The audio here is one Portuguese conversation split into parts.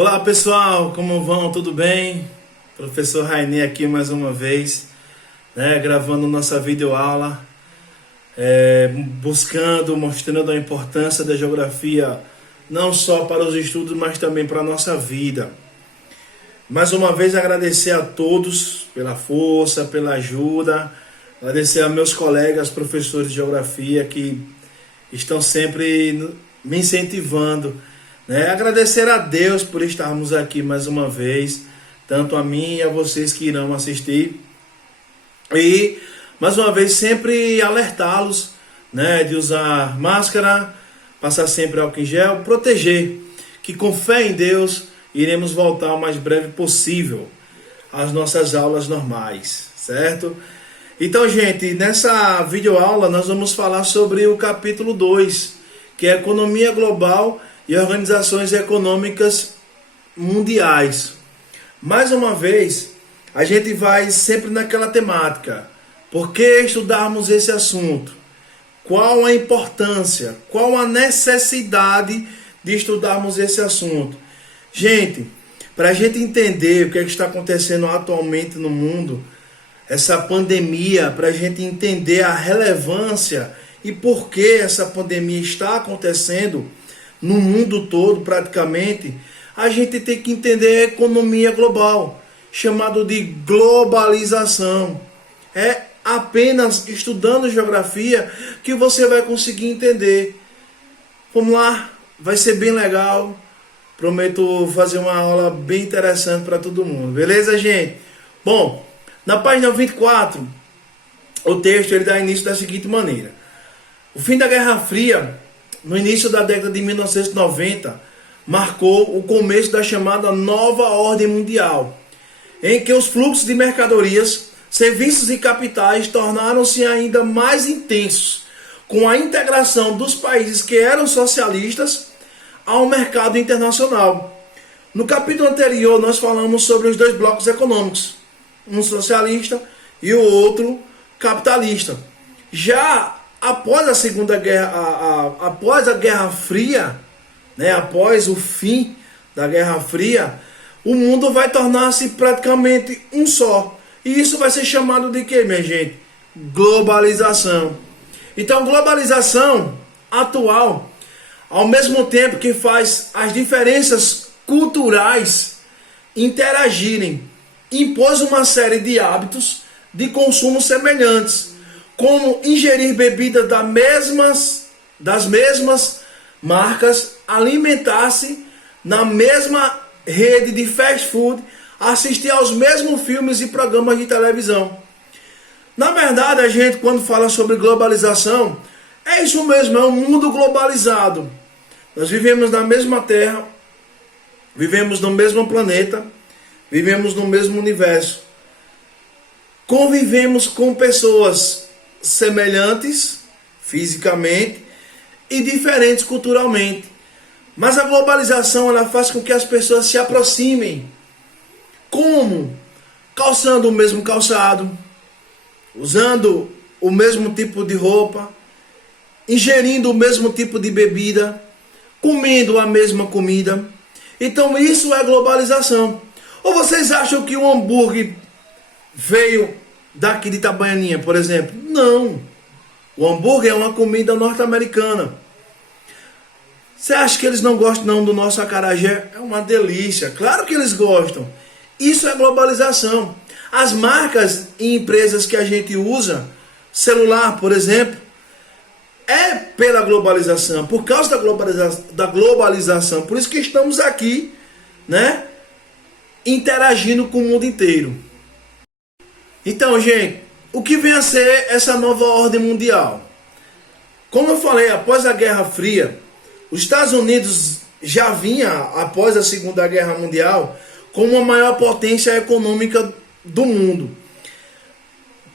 Olá pessoal, como vão? Tudo bem? Professor Rainer aqui mais uma vez, gravando nossa videoaula, mostrando a importância da geografia não só para os estudos, mas também para a nossa vida. Mais uma vez agradecer a todos pela força, pela ajuda, agradecer a meus colegas professores de geografia que estão sempre me incentivando. Agradecer a Deus por estarmos aqui mais uma vez, tanto a mim e a vocês que irão assistir. E, mais uma vez, sempre alertá-los, de usar máscara, passar sempre álcool em gel, proteger, que com fé em Deus iremos voltar o mais breve possível às nossas aulas normais, certo? Então, gente, nessa videoaula nós vamos falar sobre o capítulo 2, que é Economia Global e Organizações Econômicas Mundiais. Mais uma vez, a gente vai sempre naquela temática. Por que estudarmos esse assunto? Qual a importância? Qual a necessidade de estudarmos esse assunto? Gente, para a gente entender o que está acontecendo atualmente no mundo, essa pandemia, para a gente entender a relevância e por que essa pandemia está acontecendo no mundo todo praticamente, a gente tem que entender a economia global, chamado de globalização. É apenas estudando geografia que você vai conseguir entender. Vamos lá, vai ser bem legal. Prometo fazer uma aula bem interessante para todo mundo. Beleza, gente? Bom, na página 24, o texto ele dá início da seguinte maneira. O fim da Guerra Fria, no início da década de 1990, marcou o começo da chamada Nova Ordem Mundial, em que os fluxos de mercadorias, serviços e capitais tornaram-se ainda mais intensos, com a integração dos países que eram socialistas ao mercado internacional. No capítulo anterior, nós falamos sobre os dois blocos econômicos, um socialista e o outro capitalista. Já após a Segunda Guerra, após a Guerra Fria, após o fim da Guerra Fria, o mundo vai tornar-se praticamente um só. E isso vai ser chamado de quê, minha gente? Globalização. Então, globalização atual, ao mesmo tempo que faz as diferenças culturais interagirem, impôs uma série de hábitos de consumo semelhantes, como ingerir bebidas das mesmas marcas, alimentar-se na mesma rede de fast food, assistir aos mesmos filmes e programas de televisão. Na verdade, a gente, quando fala sobre globalização, é isso mesmo, é um mundo globalizado. Nós vivemos na mesma terra, vivemos no mesmo planeta, vivemos no mesmo universo. Convivemos com pessoas semelhantes fisicamente e diferentes culturalmente. Mas a globalização ela faz com que as pessoas se aproximem. Como? Calçando o mesmo calçado, usando o mesmo tipo de roupa, ingerindo o mesmo tipo de bebida, comendo a mesma comida. Então isso é globalização. Ou vocês acham que o hambúrguer veio daqui de Itabaianinha, por exemplo? Não. O hambúrguer é uma comida norte-americana. Você acha que eles não gostam não do nosso acarajé? É uma delícia. Claro que eles gostam. Isso é globalização. As marcas e empresas que a gente usa, celular, por exemplo, é pela globalização, por causa da globalização. Por isso que estamos aqui, interagindo com o mundo inteiro. Então, gente, o que vem a ser essa nova ordem mundial? Como eu falei, após a Guerra Fria, os Estados Unidos já vinha, após a Segunda Guerra Mundial, como a maior potência econômica do mundo.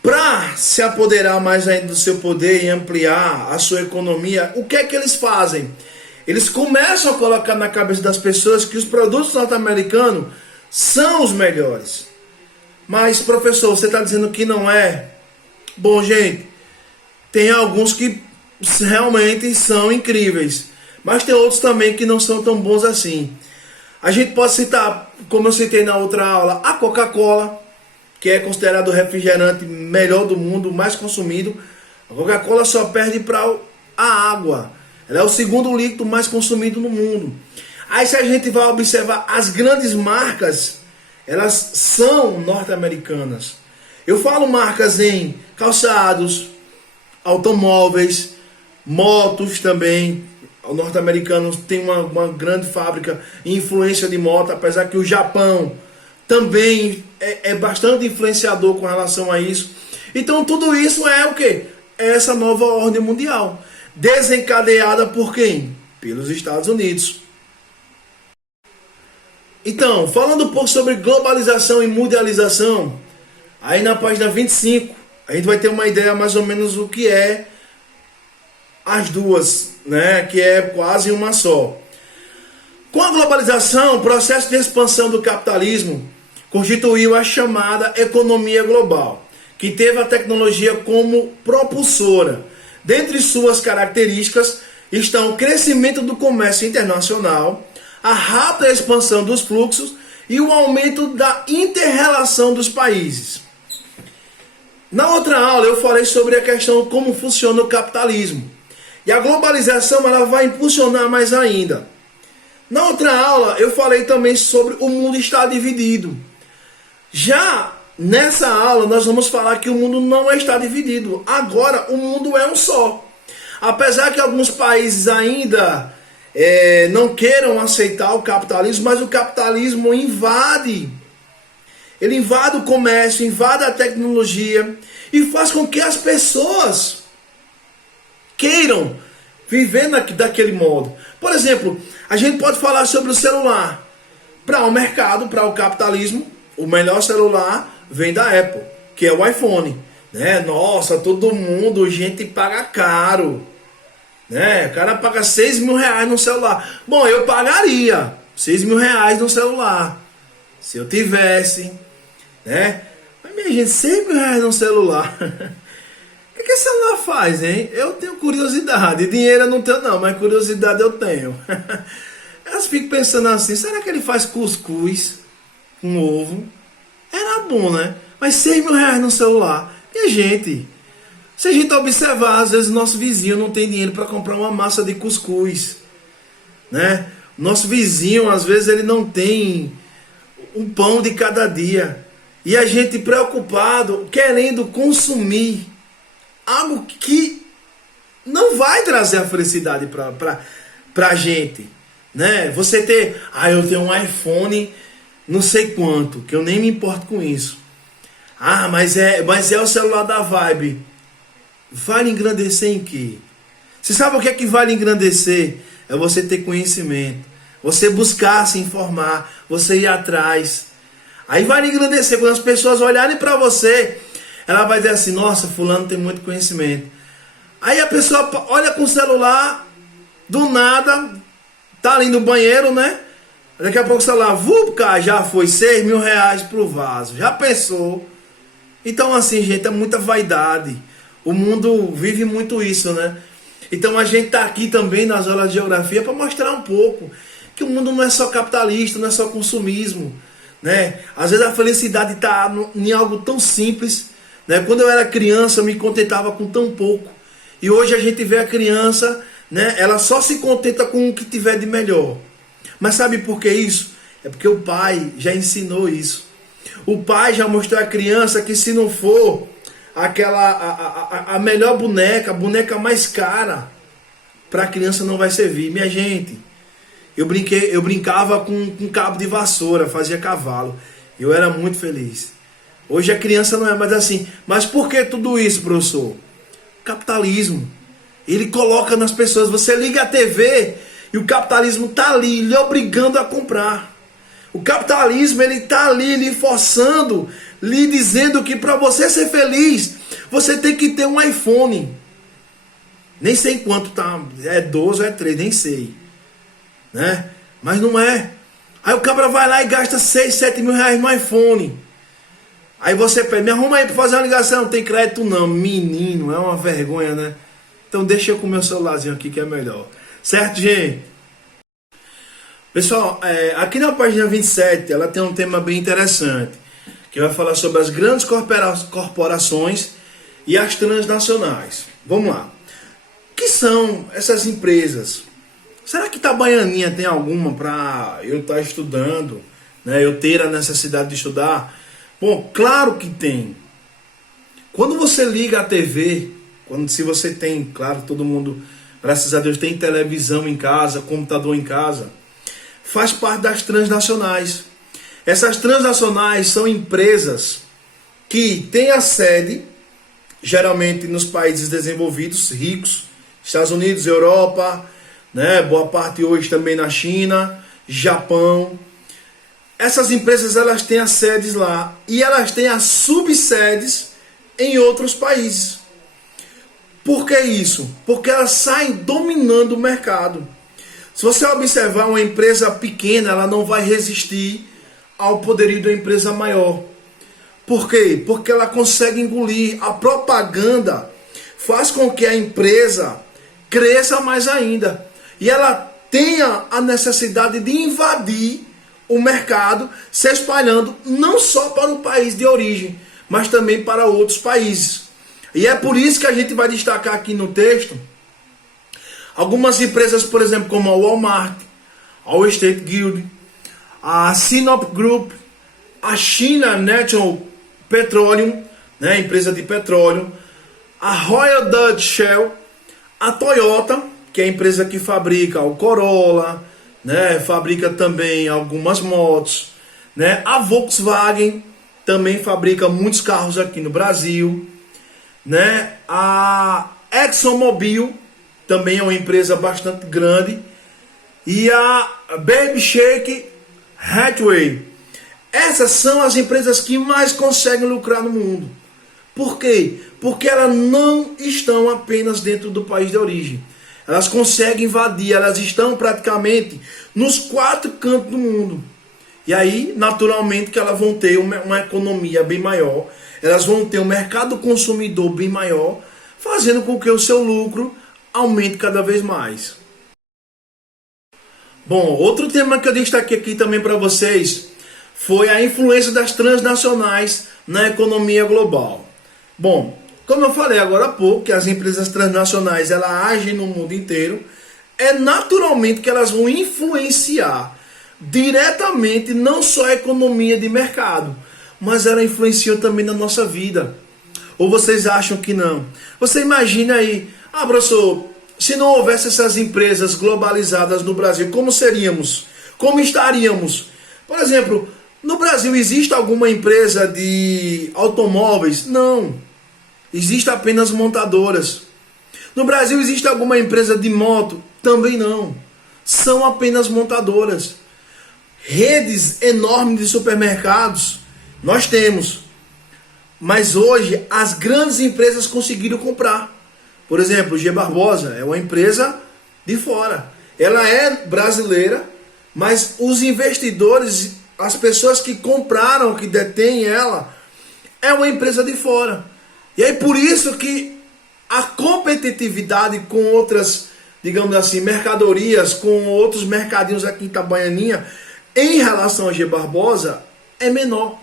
Para se apoderar mais ainda do seu poder e ampliar a sua economia, o que é que eles fazem? Eles começam a colocar na cabeça das pessoas que os produtos norte-americanos são os melhores. Mas, professor, você está dizendo que não é? Bom, gente, tem alguns que realmente são incríveis, mas tem outros também que não são tão bons assim. A gente pode citar, como eu citei na outra aula, a Coca-Cola, que é considerado o refrigerante melhor do mundo, mais consumido. A Coca-Cola só perde para a água. Ela é o segundo líquido mais consumido no mundo. Aí se a gente vai observar as grandes marcas, elas são norte-americanas. Eu falo marcas em calçados, automóveis, motos também. Os norte-americanos têm uma grande fábrica e influência de moto, apesar que o Japão também é bastante influenciador com relação a isso. Então tudo isso é o quê? É essa nova ordem mundial, desencadeada por quem? Pelos Estados Unidos. Então, falando um pouco sobre globalização e mundialização, aí na página 25, a gente vai ter uma ideia mais ou menos do que é as duas, né? Que é quase uma só. Com a globalização, o processo de expansão do capitalismo constituiu a chamada economia global, que teve a tecnologia como propulsora. Dentre suas características estão o crescimento do comércio internacional, a rápida expansão dos fluxos e o aumento da inter-relação dos países. Na outra aula eu falei sobre a questão de como funciona o capitalismo. E a globalização ela vai impulsionar mais ainda. Na outra aula eu falei também sobre o mundo estar dividido. Já nessa aula nós vamos falar que o mundo não está dividido. Agora o mundo é um só. Apesar que alguns países ainda não queiram aceitar o capitalismo, mas o capitalismo invade. Ele invade o comércio, invade a tecnologia e faz com que as pessoas queiram viver daquele modo. Por exemplo, a gente pode falar sobre o celular. Para o mercado, para o capitalismo, o melhor celular vem da Apple, que é o iPhone. Né? Nossa, todo mundo, gente paga caro. Né? O cara paga 6 mil reais no celular. Bom, eu pagaria 6 mil reais no celular, se eu tivesse. Né? Mas minha gente, 6 mil reais no celular. O que esse celular faz, hein? Eu tenho curiosidade. Dinheiro eu não tenho não, mas curiosidade eu tenho. Eu fico pensando assim, será que ele faz cuscuz com ovo? Era bom, né? Mas 6 mil reais no celular. Minha gente, se a gente observar, às vezes o nosso vizinho não tem dinheiro para comprar uma massa de cuscuz. Né? Nosso vizinho, às vezes, ele não tem um pão de cada dia. E a gente preocupado, querendo consumir algo que não vai trazer a felicidade para a gente. Né? Você ter, eu tenho um iPhone não sei quanto, que eu nem me importo com isso. Mas é o celular da Vibe. Vale engrandecer em quê? Você sabe o que é que vale engrandecer? É você ter conhecimento, você buscar se informar, você ir atrás. Aí vale engrandecer, quando as pessoas olharem para você, ela vai dizer assim, nossa, fulano tem muito conhecimento. Aí a pessoa olha com o celular, do nada, tá ali no banheiro, né? Daqui a pouco o celular, já foi 6 mil reais pro vaso. Já pensou? Então assim, gente, é muita vaidade. O mundo vive muito isso, né? Então a gente tá aqui também nas aulas de geografia para mostrar um pouco que o mundo não é só capitalista, não é só consumismo, né? Às vezes a felicidade está em algo tão simples, né? Quando eu era criança eu me contentava com tão pouco. E hoje a gente vê a criança, né? Ela só se contenta com o que tiver de melhor. Mas sabe por que isso? É porque o pai já ensinou isso. O pai já mostrou à criança que se não for a melhor boneca, a boneca mais cara, para a criança não vai servir. Minha gente, eu brincava com cabo de vassoura, fazia cavalo. Eu era muito feliz. Hoje a criança não é mais assim. Mas por que tudo isso, professor? Capitalismo. Ele coloca nas pessoas, você liga a TV e o capitalismo está ali, lhe obrigando a comprar. O capitalismo, ele está ali, lhe forçando, lhe dizendo que para você ser feliz, você tem que ter um iPhone. Nem sei quanto tá, é 12 ou é 3, nem sei. Né? Mas não é. Aí o cabra vai lá e gasta 6, 7 mil reais no iPhone. Aí você pede, me arruma aí para fazer uma ligação. Não tem crédito não, menino, é uma vergonha, né? Então deixa eu com o meu celularzinho aqui que é melhor. Certo, gente? Pessoal, aqui na página 27, ela tem um tema bem interessante, que vai falar sobre as grandes corporações e as transnacionais. Vamos lá. O que são essas empresas? Será que Itabaianinha tem alguma para eu estar estudando, né? Eu ter a necessidade de estudar? Bom, claro que tem. Quando você liga a TV, se você tem, claro, todo mundo, graças a Deus, tem televisão em casa, computador em casa, faz parte das transnacionais. Essas transnacionais são empresas que têm a sede, geralmente nos países desenvolvidos, ricos, Estados Unidos, Europa, né, boa parte hoje também na China, Japão. Essas empresas, elas têm as sedes lá e elas têm as subsedes em outros países. Por que isso? Porque elas saem dominando o mercado. Se você observar uma empresa pequena, ela não vai resistir ao poderio da empresa maior. Por quê? Porque ela consegue engolir. A propaganda faz com que a empresa cresça mais ainda. E ela tenha a necessidade de invadir o mercado, se espalhando não só para o país de origem, mas também para outros países. E é por isso que a gente vai destacar aqui no texto algumas empresas, por exemplo, como a Walmart, a Wall Street Guild, a Sinop Group, a China National Petroleum, né, empresa de petróleo, a Royal Dutch Shell, a Toyota, que é a empresa que fabrica o Corolla, né, fabrica também algumas motos, né, a Volkswagen também fabrica muitos carros aqui no Brasil, né, a ExxonMobil também é uma empresa bastante grande, e a Berkshire Hathaway. Essas são as empresas que mais conseguem lucrar no mundo. Por quê? Porque elas não estão apenas dentro do país de origem. Elas conseguem invadir, elas estão praticamente nos 4 cantos do mundo. E aí, naturalmente, que elas vão ter uma economia bem maior, elas vão ter um mercado consumidor bem maior, fazendo com que o seu lucro aumente cada vez mais. Bom, outro tema que eu destaquei aqui também para vocês foi a influência das transnacionais na economia global. Bom, como eu falei agora há pouco, que as empresas transnacionais elas agem no mundo inteiro, é naturalmente que elas vão influenciar diretamente não só a economia de mercado, mas ela influencia também na nossa vida. Ou vocês acham que não? Você imagina aí, professor, se não houvesse essas empresas globalizadas no Brasil, como seríamos? Como estaríamos? Por exemplo, no Brasil existe alguma empresa de automóveis? Não. Existem apenas montadoras. No Brasil existe alguma empresa de moto? Também não. São apenas montadoras. Redes enormes de supermercados nós temos. Mas hoje as grandes empresas conseguiram comprar. Por exemplo, G Barbosa é uma empresa de fora. Ela é brasileira, mas os investidores, as pessoas que compraram, que detêm ela, é uma empresa de fora. E aí por isso que a competitividade com outras, digamos assim, mercadorias, com outros mercadinhos aqui em Itabaianinha, em relação a G Barbosa, é menor.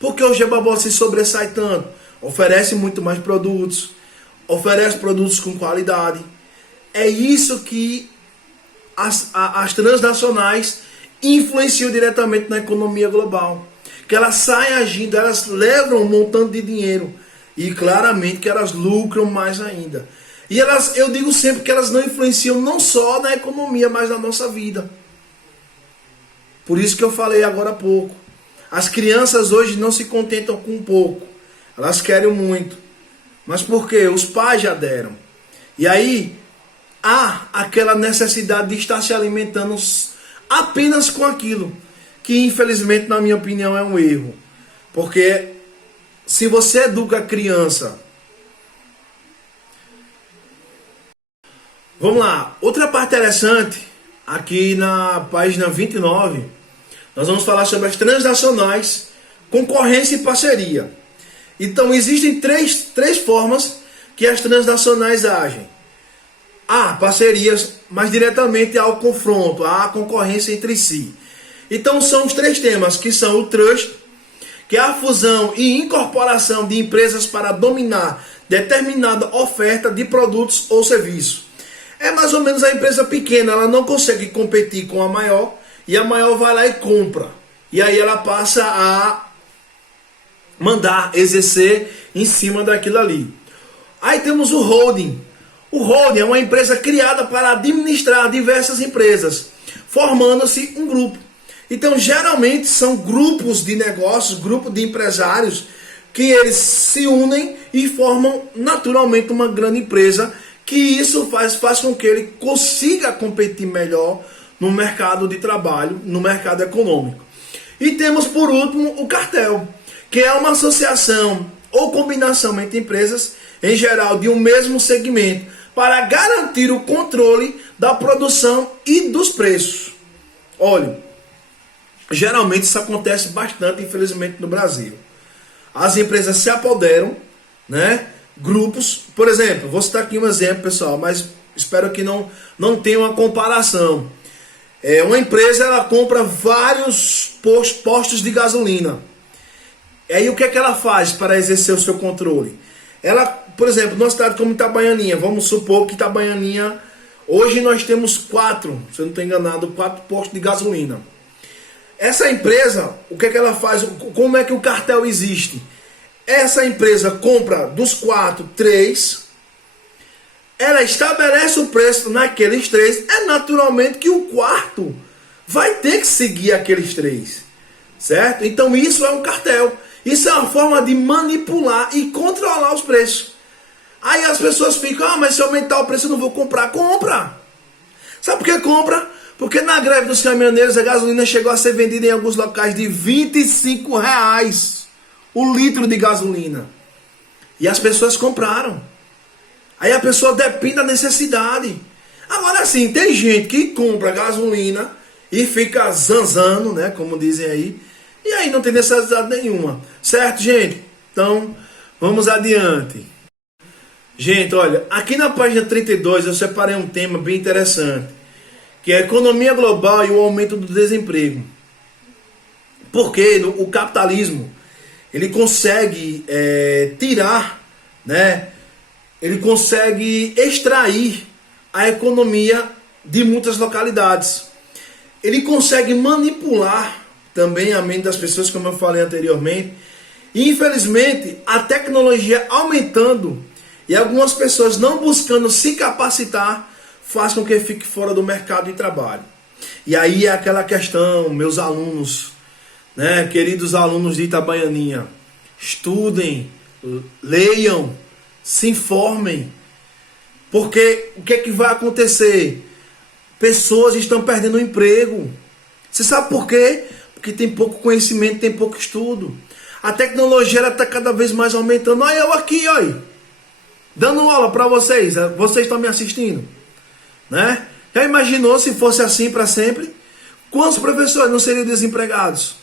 Porque o G Barbosa se sobressai tanto, oferece muito mais produtos, oferece produtos com qualidade. É isso que as transnacionais influenciam diretamente na economia global. Que elas saem agindo, elas levam um montante de dinheiro. E claramente que elas lucram mais ainda. E eu digo sempre que elas não influenciam não só na economia, mas na nossa vida. Por isso que eu falei agora há pouco. As crianças hoje não se contentam com pouco. Elas querem muito. Mas por quê? Os pais já deram. E aí há aquela necessidade de estar se alimentando apenas com aquilo. Que infelizmente, na minha opinião, é um erro. Porque se você educa a criança... Vamos lá. Outra parte interessante, aqui na página 29, nós vamos falar sobre as transnacionais, concorrência e parceria. Então existem três formas que as transnacionais agem. há parcerias, mas diretamente ao confronto, à concorrência entre si. Então são os três temas, que são o trust, que é a fusão e incorporação de empresas para dominar determinada oferta de produtos ou serviços. É mais ou menos a empresa pequena, ela não consegue competir com a maior, e a maior vai lá e compra. E aí ela passa a mandar, exercer em cima daquilo ali. Aí temos o holding. O holding é uma empresa criada para administrar diversas empresas, formando-se um grupo. Então, geralmente, são grupos de negócios, grupos de empresários, que eles se unem e formam naturalmente uma grande empresa, que isso faz com que ele consiga competir melhor no mercado de trabalho, no mercado econômico. E temos, por último, o cartel, que é uma associação ou combinação entre empresas, em geral, de um mesmo segmento, para garantir o controle da produção e dos preços. Olha, geralmente isso acontece bastante, infelizmente, no Brasil. As empresas se apoderam, né? Grupos, por exemplo, vou citar aqui um exemplo, pessoal, mas espero que não tenha uma comparação. Uma empresa, ela compra vários postos de gasolina. E aí o que é que ela faz para exercer o seu controle? Ela, por exemplo, numa cidade como Itabaianinha, vamos supor que Itabaianinha, hoje nós temos 4, se eu não estou enganado, 4 postos de gasolina. Essa empresa, o que é que ela faz? Como é que o cartel existe? Essa empresa compra dos 4, 3, ela estabelece o preço naqueles 3, é naturalmente que o quarto vai ter que seguir aqueles 3, certo? Então isso é um cartel, isso é uma forma de manipular e controlar os preços. Aí as pessoas ficam, mas se aumentar o preço eu não vou comprar. Compra! Sabe por que compra? Porque na greve dos caminhoneiros a gasolina chegou a ser vendida em alguns locais de R$ 25 o litro de gasolina. E as pessoas compraram. Aí a pessoa depende da necessidade. Agora sim, tem gente que compra gasolina e fica zanzando, né, como dizem aí. E aí não tem necessidade nenhuma. Certo, gente? Então, vamos adiante. Gente, olha, aqui na página 32 eu separei um tema bem interessante, que é a economia global e o aumento do desemprego. Porque o capitalismo, ele consegue tirar, né? Ele consegue extrair a economia de muitas localidades. Ele consegue manipular também a mente das pessoas, como eu falei anteriormente. E infelizmente, a tecnologia aumentando e algumas pessoas não buscando se capacitar, faz com que fique fora do mercado de trabalho. E aí é aquela questão, meus alunos, né, queridos alunos de Itabaianinha, estudem, leiam, se informem, porque o que é que vai acontecer? Pessoas estão perdendo o emprego. Você sabe por quê? Porque tem pouco conhecimento, tem pouco estudo. A tecnologia está cada vez mais aumentando. Olha eu aqui, olha, dando aula para vocês. Vocês estão me assistindo, né? Já imaginou se fosse assim para sempre? Quantos professores não seriam desempregados?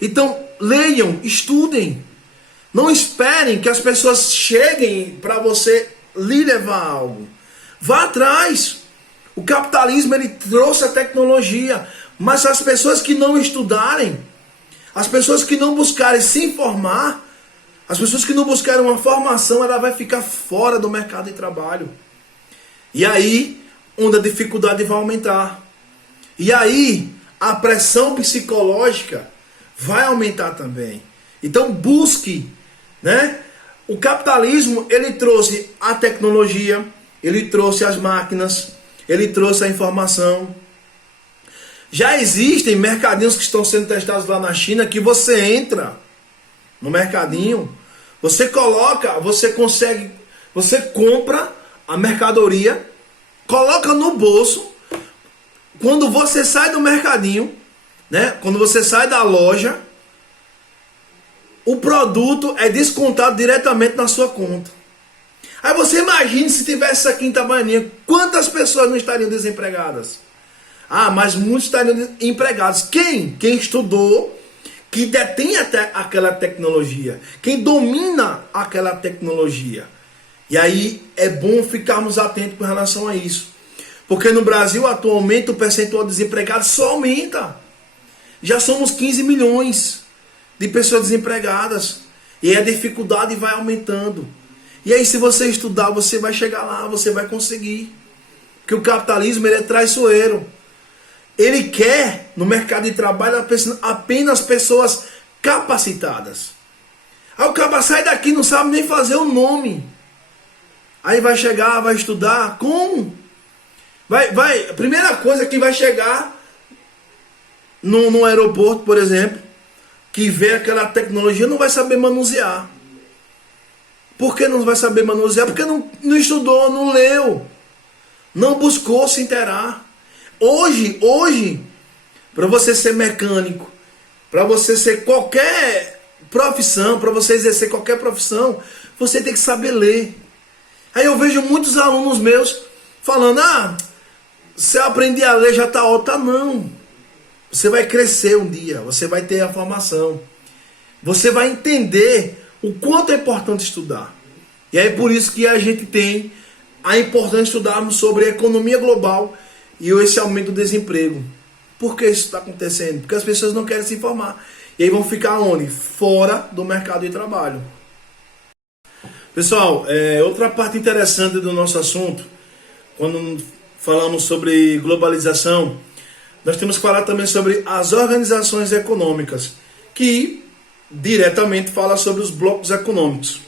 Então, leiam, estudem. Não esperem que as pessoas cheguem para você lhe levar algo. Vá atrás. O capitalismo, ele trouxe a tecnologia, mas as pessoas que não estudarem, as pessoas que não buscarem se informar, as pessoas que não buscarem uma formação, ela vai ficar fora do mercado de trabalho. E aí, onde a dificuldade vai aumentar. E aí, a pressão psicológica vai aumentar também. Então busque, né? O capitalismo, ele trouxe a tecnologia, ele trouxe as máquinas, ele trouxe a informação. Já existem mercadinhos que estão sendo testados lá na China, que você entra no mercadinho, você coloca, você consegue, você compra a mercadoria, coloca no bolso. Quando você sai do mercadinho, né? Quando você sai da loja, o produto é descontado diretamente na sua conta. Aí você imagine se tivesse aqui em Itabaianinha, quantas pessoas não estariam desempregadas? Ah, mas muitos estariam empregados. Quem? Quem estudou, que detém até aquela tecnologia, quem domina aquela tecnologia. E aí é bom ficarmos atentos com relação a isso. Porque no Brasil, atualmente, o percentual de desempregados só aumenta. Já somos 15 milhões de pessoas desempregadas. E a dificuldade vai aumentando. E aí, se você estudar, você vai chegar lá, você vai conseguir. Porque o capitalismo, ele é traiçoeiro. Ele quer, no mercado de trabalho, apenas pessoas capacitadas. Aí o cara sai daqui, não sabe nem fazer o nome. Aí vai chegar, vai estudar. Como? A primeira coisa que vai chegar no aeroporto, por exemplo, que vê aquela tecnologia, não vai saber manusear. Por que não vai saber manusear? Porque não estudou, não leu, não buscou se inteirar. Hoje, para você ser mecânico, para você ser qualquer profissão, para você exercer qualquer profissão, você tem que saber ler. Aí eu vejo muitos alunos meus falando, se eu aprender a ler já está ótimo. Não. Você vai crescer um dia, você vai ter a formação. Você vai entender o quanto é importante estudar. E é por isso que a gente tem a importância de estudarmos sobre a economia global e esse aumento do desemprego. Por que isso está acontecendo? Porque as pessoas não querem se informar. E aí vão ficar onde? Fora do mercado de trabalho. Pessoal, outra parte interessante do nosso assunto, quando falamos sobre globalização, nós temos que falar também sobre as organizações econômicas, que diretamente fala sobre os blocos econômicos.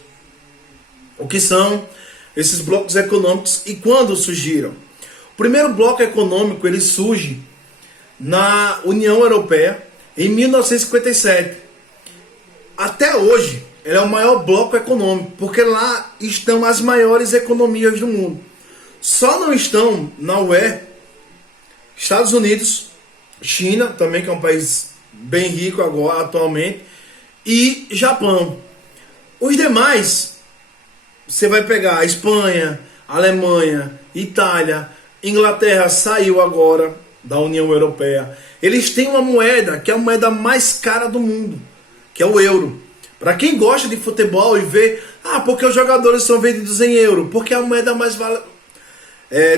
O que são esses blocos econômicos e quando surgiram? O primeiro bloco econômico ele surge na União Europeia em 1957. Até hoje, ele é o maior bloco econômico, porque lá estão as maiores economias do mundo. Só não estão na UE Estados Unidos, China, também que é um país bem rico agora, atualmente, e Japão. Os demais, você vai pegar a Espanha, Alemanha, Itália, Inglaterra saiu agora da União Europeia. Eles têm uma moeda que é a moeda mais cara do mundo, que é o euro. Para quem gosta de futebol e vê, porque os jogadores são vendidos em euro, porque é a moeda mais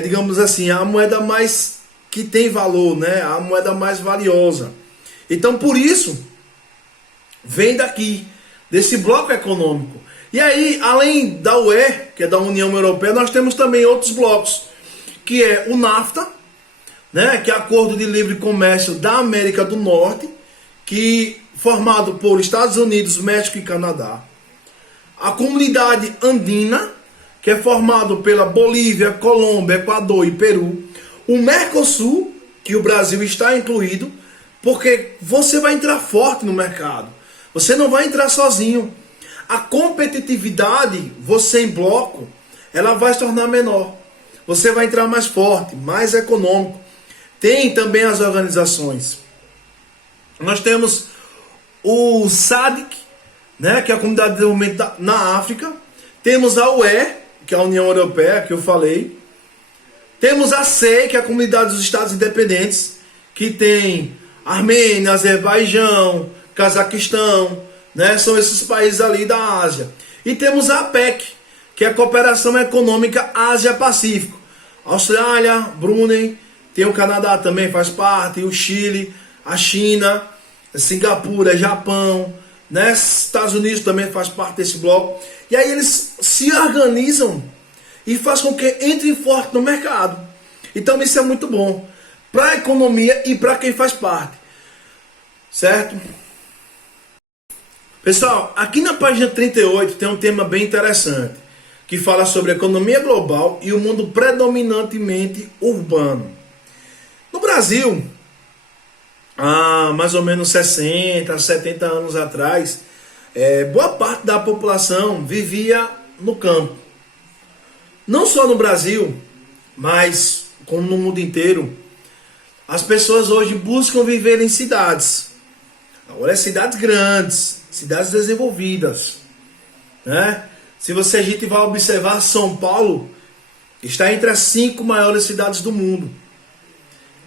digamos assim, a moeda mais que tem valor, né? A moeda mais valiosa. Então, por isso, vem daqui, desse bloco econômico. E aí, além da UE, que é da União Europeia, nós temos também outros blocos, que é o NAFTA, né? Que é Acordo de Livre Comércio da América do Norte, que formado por Estados Unidos, México e Canadá. A Comunidade Andina, que é formado pela Bolívia, Colômbia, Equador e Peru. O Mercosul, que o Brasil está incluído, porque você vai entrar forte no mercado. Você não vai entrar sozinho. A competitividade, você em bloco, ela vai se tornar menor. Você vai entrar mais forte, mais econômico. Tem também as organizações. Nós temos o SADC, né, que é a Comunidade de Desenvolvimento na África. Temos a UE, que é a União Europeia, que eu falei. Temos a CEI, que é a Comunidade dos Estados Independentes, que tem Armênia, Azerbaijão, Cazaquistão, né, são esses países ali da Ásia. E temos a APEC, que é a Cooperação Econômica Ásia-Pacífico. Austrália, Brunei, tem o Canadá também faz parte, o Chile, a China, Singapura, Japão, né? Estados Unidos também faz parte desse bloco. E aí eles se organizam e faz com que entrem forte no mercado. Então isso é muito bom para a economia e para quem faz parte. Certo? Pessoal, aqui na página 38 tem um tema bem interessante, que fala sobre a economia global e o mundo predominantemente urbano. No Brasil, há mais ou menos 60, 70 anos atrás, boa parte da população vivia no campo. Não só no Brasil, mas como no mundo inteiro. As pessoas hoje buscam viver em cidades. Agora cidades grandes, cidades desenvolvidas, né? Se a gente vai observar, São Paulo está entre as 5 maiores cidades do mundo.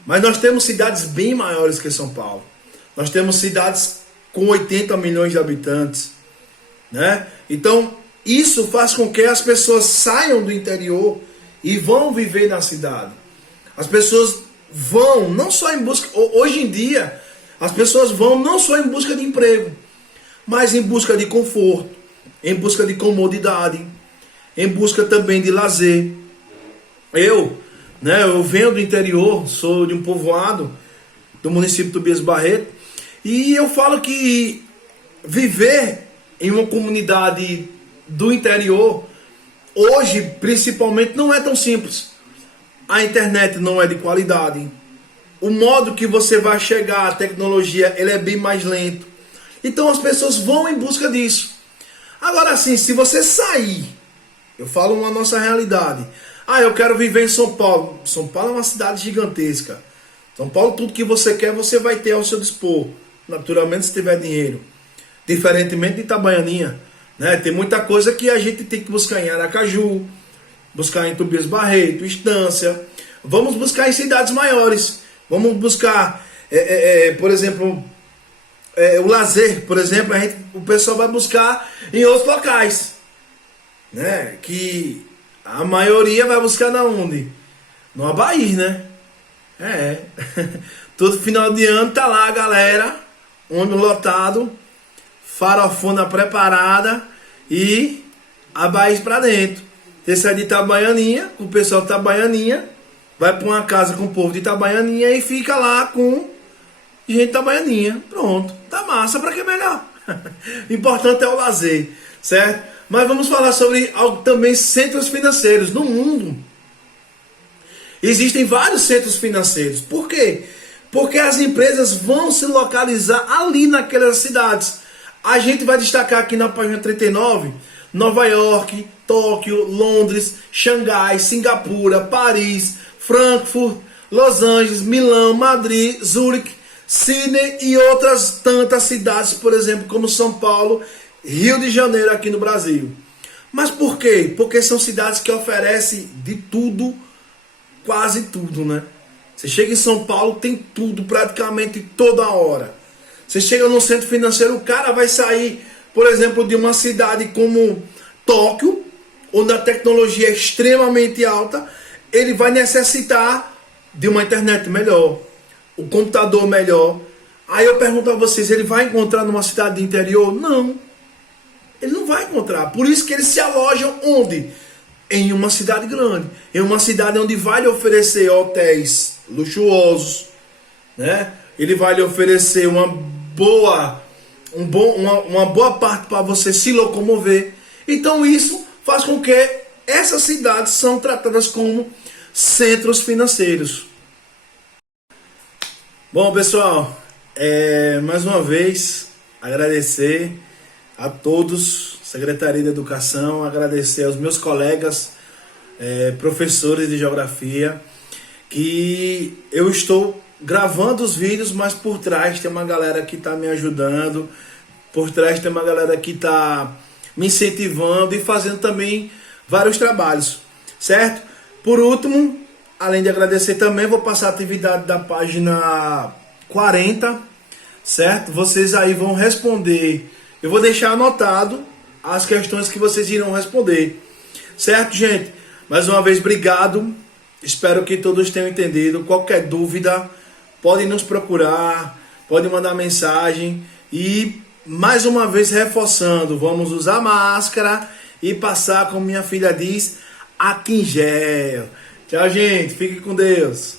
Mas nós temos cidades bem maiores que São Paulo. Nós temos cidades com 80 milhões de habitantes, né? Então, Isso faz com que as pessoas saiam do interior e vão viver na cidade. As pessoas vão não só em busca, hoje em dia, as pessoas vão não só em busca de emprego, mas em busca de conforto, em busca de comodidade, em busca também de lazer. Eu venho do interior, sou de um povoado do município de Tobias Barreto, e eu falo que viver em uma comunidade do interior, hoje principalmente, não é tão simples. A internet não é de qualidade. O modo que você vai chegar à tecnologia, ele é bem mais lento. Então as pessoas vão em busca disso. Agora sim, se você sair, eu falo uma nossa realidade. Eu quero viver em São Paulo. São Paulo é uma cidade gigantesca. São Paulo, tudo que você quer, você vai ter ao seu dispor. Naturalmente, se tiver dinheiro. Diferentemente de Itabaianinha, né? Tem muita coisa que a gente tem que buscar em Aracaju, buscar em Tobias Barreto, Estância. Vamos buscar em cidades maiores. Vamos buscar, por exemplo, o lazer, por exemplo, o pessoal vai buscar em outros locais, né? Que a maioria vai buscar na onde? No Havaí, né? Todo final de ano tá lá a galera, ônibus lotado, farofona preparada e a Bahia pra dentro. Você sai de Itabaianinha, o pessoal de Itabaianinha, vai para uma casa com o povo de Itabaianinha e fica lá com gente de Itabaianinha. Pronto, tá massa, pra que melhor? Importante é o lazer, certo? Mas vamos falar sobre algo também, centros financeiros. No mundo existem vários centros financeiros. Por quê? Porque as empresas vão se localizar ali naquelas cidades. A gente vai destacar aqui na página 39, Nova York, Tóquio, Londres, Xangai, Singapura, Paris, Frankfurt, Los Angeles, Milão, Madrid, Zurique, Sydney e outras tantas cidades, por exemplo, como São Paulo, Rio de Janeiro aqui no Brasil. Mas por quê? Porque são cidades que oferecem de tudo, quase tudo, né? Você chega em São Paulo, tem tudo praticamente toda hora. Você chega no centro financeiro, o cara vai sair, por exemplo, de uma cidade como Tóquio, onde a tecnologia é extremamente alta, ele vai necessitar de uma internet melhor, o computador melhor. Aí eu pergunto a vocês, ele vai encontrar numa cidade de interior? Não, ele não vai encontrar. Por isso que eles se alojam onde? Em uma cidade grande, em uma cidade onde vai lhe oferecer hotéis luxuosos, né? Ele vai lhe oferecer uma boa parte para você se locomover. Então isso faz com que essas cidades são tratadas como centros financeiros. Bom, pessoal, mais uma vez agradecer a todos, Secretaria de Educação, agradecer aos meus colegas, professores de Geografia, que eu estou gravando os vídeos, mas por trás tem uma galera que está me ajudando, por trás tem uma galera que está me incentivando e fazendo também vários trabalhos, certo? Por último, além de agradecer também, vou passar a atividade da página 40, certo? Vocês aí vão responder, eu vou deixar anotado as questões que vocês irão responder, certo, gente? Mais uma vez, obrigado, espero que todos tenham entendido. Qualquer dúvida, podem nos procurar, podem mandar mensagem. E mais uma vez reforçando, vamos usar máscara e passar, como minha filha diz, álcool em gel. Tchau, gente, fiquem com Deus.